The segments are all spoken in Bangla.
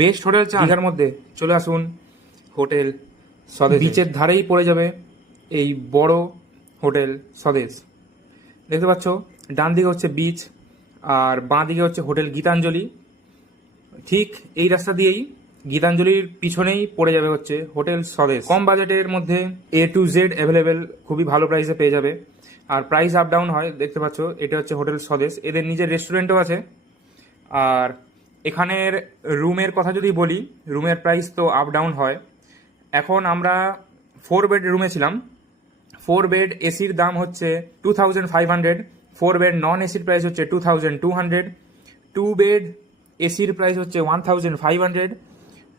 বেস্ট হোটেল চান দীঘার মধ্যে, চলে আসুন হোটেল স্বদেশ। বিচের ধারেই পড়ে যাবে এই বড় হোটেল স্বদেশ। দেখতে পাচ্ছ ডান দিকে হচ্ছে বিচ আর বাঁ দিকে হচ্ছে হোটেল গীতাঞ্জলি। ঠিক এই রাস্তা দিয়েই গীতাঞ্জলির পিছনেই পড়ে যাবে হচ্ছে হোটেল স্বদেশ। কম বাজেটের মধ্যে A to Z অ্যাভেলেবেল, খুবই ভালো প্রাইসে পেয়ে যাবে। আর প্রাইস আপ ডাউন হয়, দেখতে পাচ্ছ এটা হচ্ছে হোটেল স্বদেশ। এদের নিজের রেস্টুরেন্টও আছে। আর এখানের রুমের কথা যদি বলি, রুমের প্রাইস তো আপ ডাউন হয়। এখন আমরা 4 বেড রুমে ছিলাম। 4 বেড এসির দাম হচ্ছে 2500, 4 বেড নন এসির প্রাইস হচ্ছে 2200, 2 বেড এসির প্রাইস হচ্ছে 1500,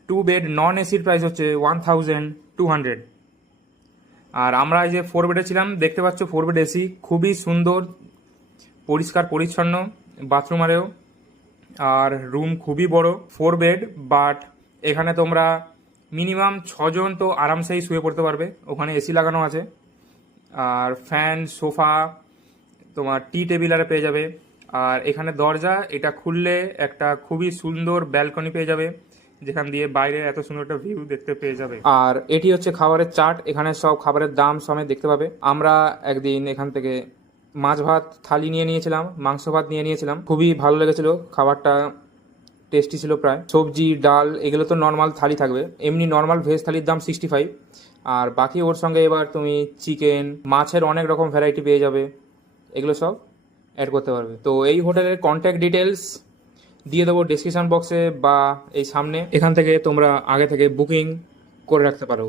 2 বেড নন এসির প্রাইস হচ্ছে 1200। আর আমরা এই যে 4 বেডে ছিলাম, দেখতে পাচ্ছ 4 বেড এসি, খুবই সুন্দর, পরিষ্কার পরিচ্ছন্ন বাথরুম আরেও। আর রুম খুবই বড়, 4 বেড, বাট এখানে তোমরা মিনিমাম 6 জন তো আরামসেই শুয়ে পড়তে পারবে। ওখানে এসি লাগানো আছে। আর ফ্যান, সোফা, তোমার টি টেবিল আরে পেয়ে যাবে। আর এখানে দরজা, এটা খুললে একটা খুবই সুন্দর ব্যালকনি পেয়ে যাবে, যেখান দিয়ে বাইরে এত সুন্দর একটা ভিউ দেখতে পেয়ে যাবে। আর এটি হচ্ছে খাবারের চার্ট, এখানে সব খাবারের দাম সমেত দেখতে পাবে। আমরা একদিন এখান থেকে মাছ ভাত থালি নিয়ে নিয়েছিলাম, মাংস ভাত নিয়ে নিয়েছিলাম, খুবই ভালো লেগেছিল খাবারটা, টেস্টি ছিল প্রায়। সবজি, ডাল এগুলো তো নর্মাল থালি থাকবে, এমনি নর্মাল ভেজ থালির দাম 65। আর বাকি ওর সঙ্গে এবার তুমি চিকেন, মাছের অনেক রকম ভ্যারাইটি পেয়ে যাবে, এগুলো সব অ্যাড করতে পারবে। তো এই হোটেলের কন্ট্যাক্ট ডিটেলস দিয়ে দেবো ডিসক্রিপশন বক্সে বা এই সামনে, এখান থেকে তোমরা আগে থেকে বুকিং করে রাখতে পারো।